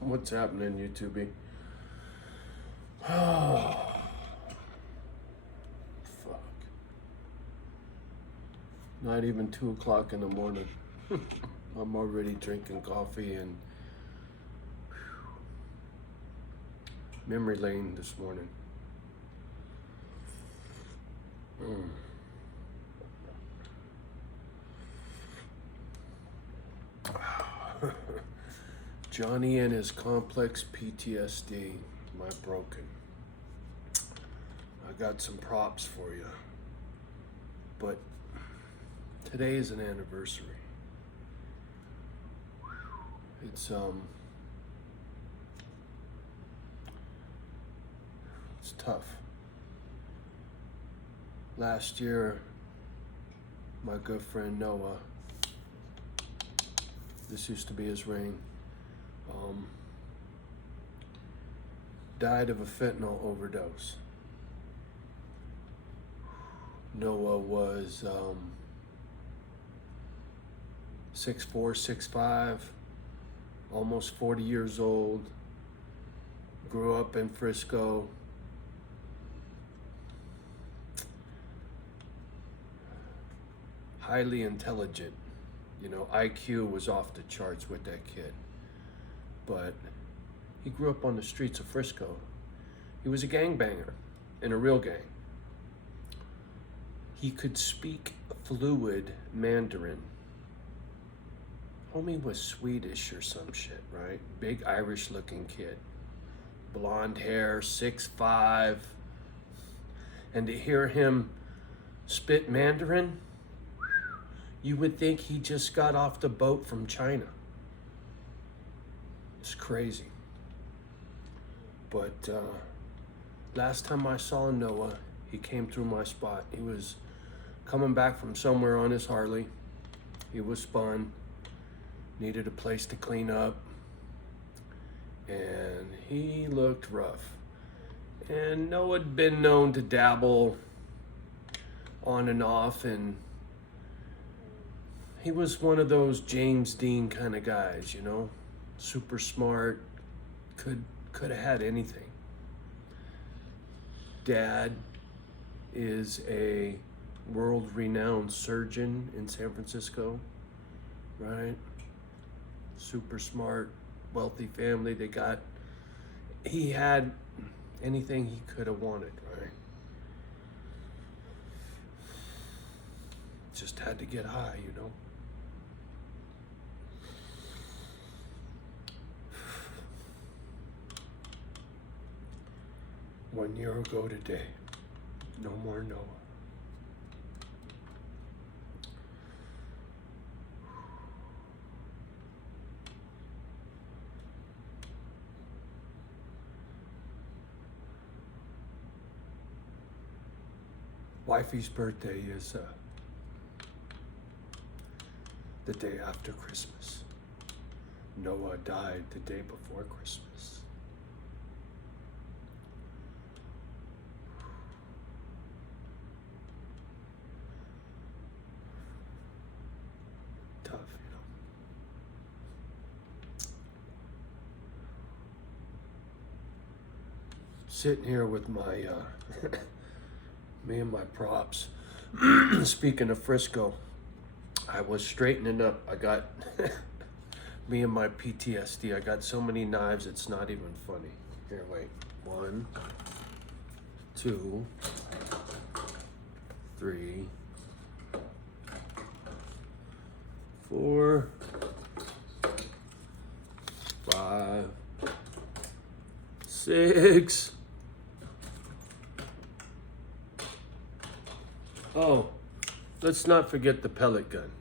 What's happening, YouTube? Oh, fuck. Not even 2 o'clock in the morning. I'm already drinking coffee and memory lane this morning. Johnny and his complex PTSD, my broken. I got some props for you, but today is an anniversary. It's tough. Last year, my good friend Noah, this used to be his ring, died of a fentanyl overdose. Noah was 6'4", 6'5", almost 40 years old, grew up in Frisco. Highly intelligent, IQ was off the charts with that kid. But he grew up on the streets of Frisco. He was a gangbanger in a real gang. He could speak fluid Mandarin. Homie was Swedish or some shit, right? Big Irish looking kid. Blonde hair, 6'5". And to hear him spit Mandarin, you would think he just got off the boat from China. It's crazy. But last time I saw Noah, he came through my spot. He was coming back from somewhere on his Harley. He was spun, needed a place to clean up, and he looked rough. And Noah had been known to dabble on and off, and he was one of those James Dean kind of guys, super smart, could have had anything. Dad is a world-renowned surgeon in San Francisco, right? Super smart, wealthy family. He had anything he could have wanted, right? Just had to get high, One year ago today, no more Noah. Wifey's birthday is the day after Christmas. Noah died the day before Christmas. Tough, Sitting here with my, me and my props. Speaking of Frisco, I was straightening up. I got me and my PTSD. I got so many knives, it's not even funny. Here, wait. 1, 2, 3, 4, 5, 6. Oh, let's not forget the pellet gun.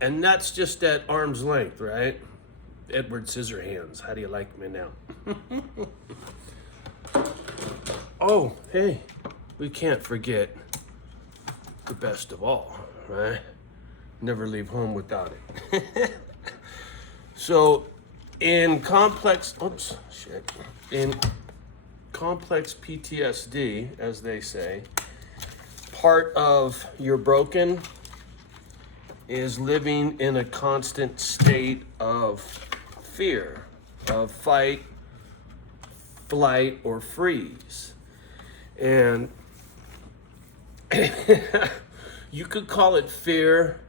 And that's just at arm's length, right? Edward Scissorhands, how do you like me now? Oh, hey, we can't forget the best of all, right? Never leave home without it. So, in complex PTSD, as they say, part of your broken is living in a constant state of fear of fight, flight, or freeze. And you could call it fear,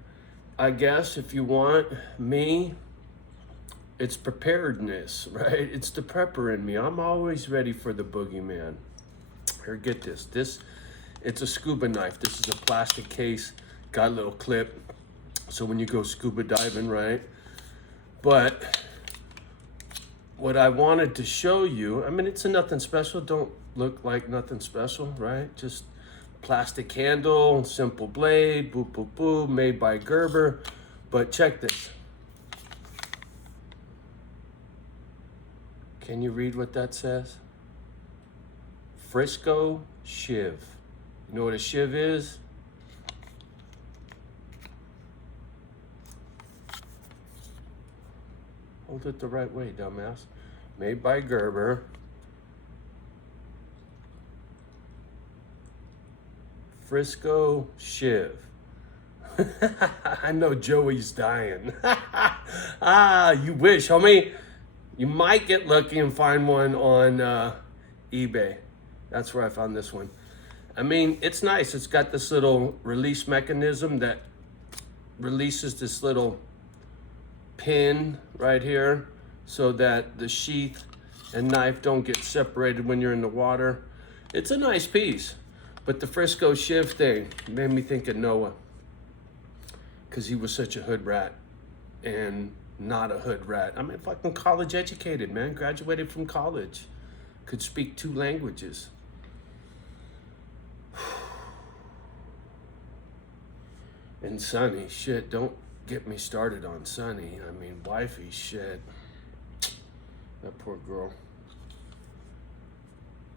I guess, if you want. Me, it's preparedness, right? It's the prepper in me. I'm always ready for the boogeyman. Here, get this. It's a scuba knife. This is a plastic case, got a little clip. So when you go scuba diving, right? But what I wanted to show you, I mean, it's a nothing special. Don't look like nothing special, right? Just plastic handle, simple blade, boop, boop, boop, made by Gerber. But check this. Can you read what that says? Frisco Shiv. You know what a shiv is? Hold it the right way, dumbass. Made by Gerber. Frisco Shiv. I know Joey's dying. You wish, homie. You might get lucky and find one on eBay. That's where I found this one. I mean, it's nice. It's got this little release mechanism that releases this little pin right here so that the sheath and knife don't get separated when you're in the water. It's a nice piece. But the Frisco Shiv thing made me think of Noah, because he was such a hood rat and not a hood rat. I mean, fucking college educated, man. Graduated from college. Could speak 2 languages. And Sonny, shit, don't get me started on Sonny. I mean, wifey, shit. That poor girl.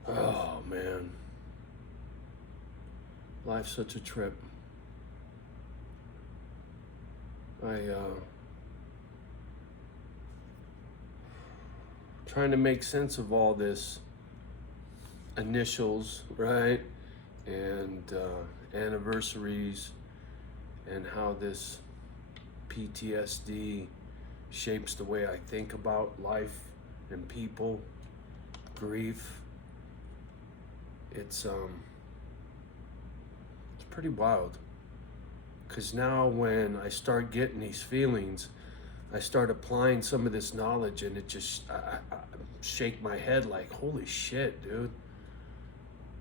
Oh, man. Life's such a trip. Trying to make sense of all this initials, right? And anniversaries, and how this PTSD shapes the way I think about life and people, grief. It's pretty wild. Because now when I start getting these feelings, I start applying some of this knowledge, and it just, I shake my head like, holy shit, dude.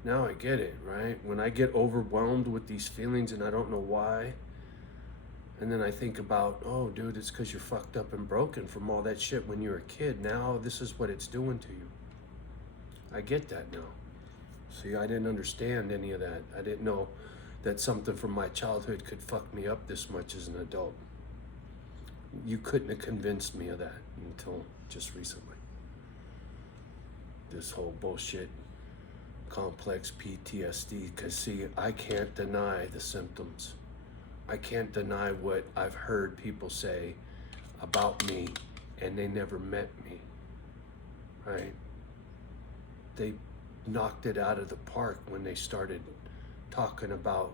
Now I get it, right? When I get overwhelmed with these feelings and I don't know why, and then I think about, oh, dude, it's because you're fucked up and broken from all that shit when you were a kid. Now this is what it's doing to you. I get that now. See, I didn't understand any of that. I didn't know that something from my childhood could fuck me up this much as an adult. You couldn't have convinced me of that until just recently. This whole bullshit, complex PTSD, because see, I can't deny the symptoms. I can't deny what I've heard people say about me, and they never met me, right? They knocked it out of the park when they started talking about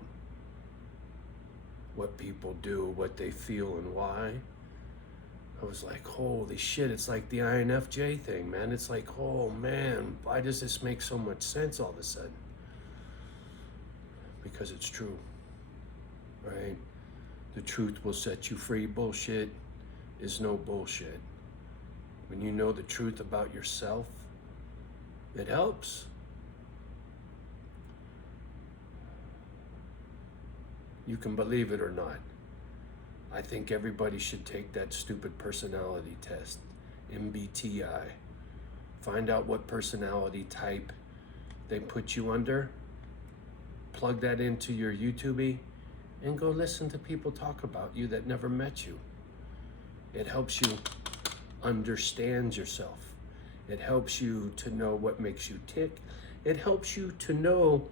what people do, what they feel, and why. I was like, holy shit, it's like the INFJ thing, man. It's like, oh man, why does this make so much sense all of a sudden? Because it's true, right? The truth will set you free. Bullshit is no bullshit. When you know the truth about yourself, it helps. You can believe it or not. I think everybody should take that stupid personality test, MBTI. Find out what personality type they put you under, plug that into your YouTube, and go listen to people talk about you that never met you. It helps you understand yourself. It helps you to know what makes you tick. It helps you to know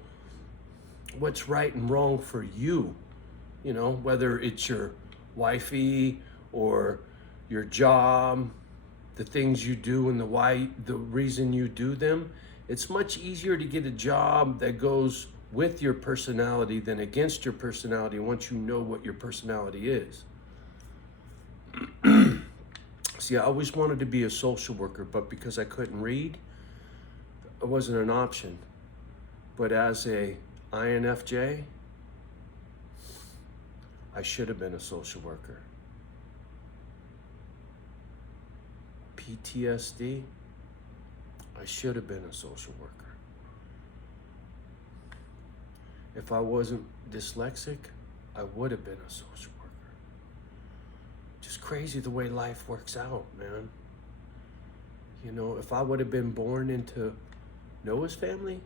what's right and wrong for you. You know, whether it's your wifey or your job, the things you do and the reason you do them. It's much easier to get a job that goes with your personality than against your personality once you know what your personality is. See, I always wanted to be a social worker, but because I couldn't read, it wasn't an option. But as a INFJ, I should have been a social worker. PTSD, I should have been a social worker. If I wasn't dyslexic, I would have been a social worker. Just crazy the way life works out, man. You know, if I would have been born into Noah's family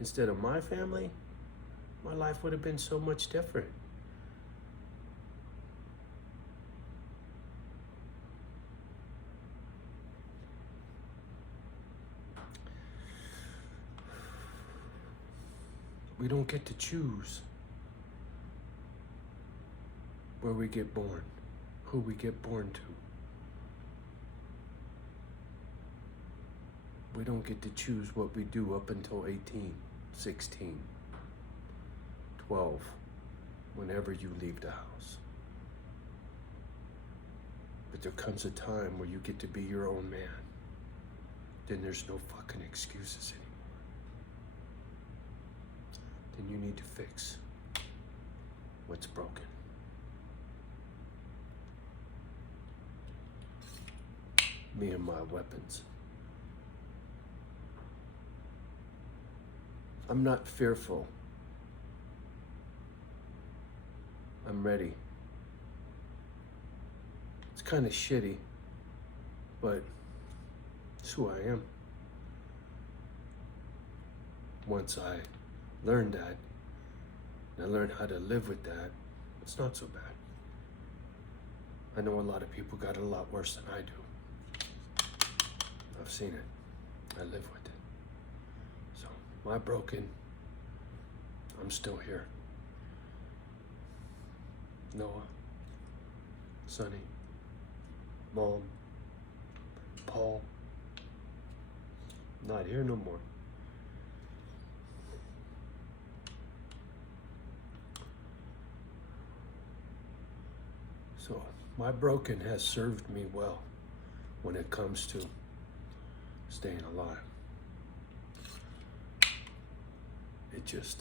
instead of my family, my life would have been so much different. We don't get to choose where we get born, who we get born to. We don't get to choose what we do up until 18, 16, 12, whenever you leave the house. But there comes a time where you get to be your own man. Then there's no fucking excuses anymore. Then you need to fix what's broken. Me and my weapons. I'm not fearful. I'm ready. It's kind of shitty, but it's who I am. Once I learned that, and I learned how to live with that, it's not so bad. I know a lot of people got it a lot worse than I do. I've seen it. I live with it. So, my broken, I'm still here. Noah, Sonny, Mom, Paul, not here no more. So, my broken has served me well when it comes to staying alive. It just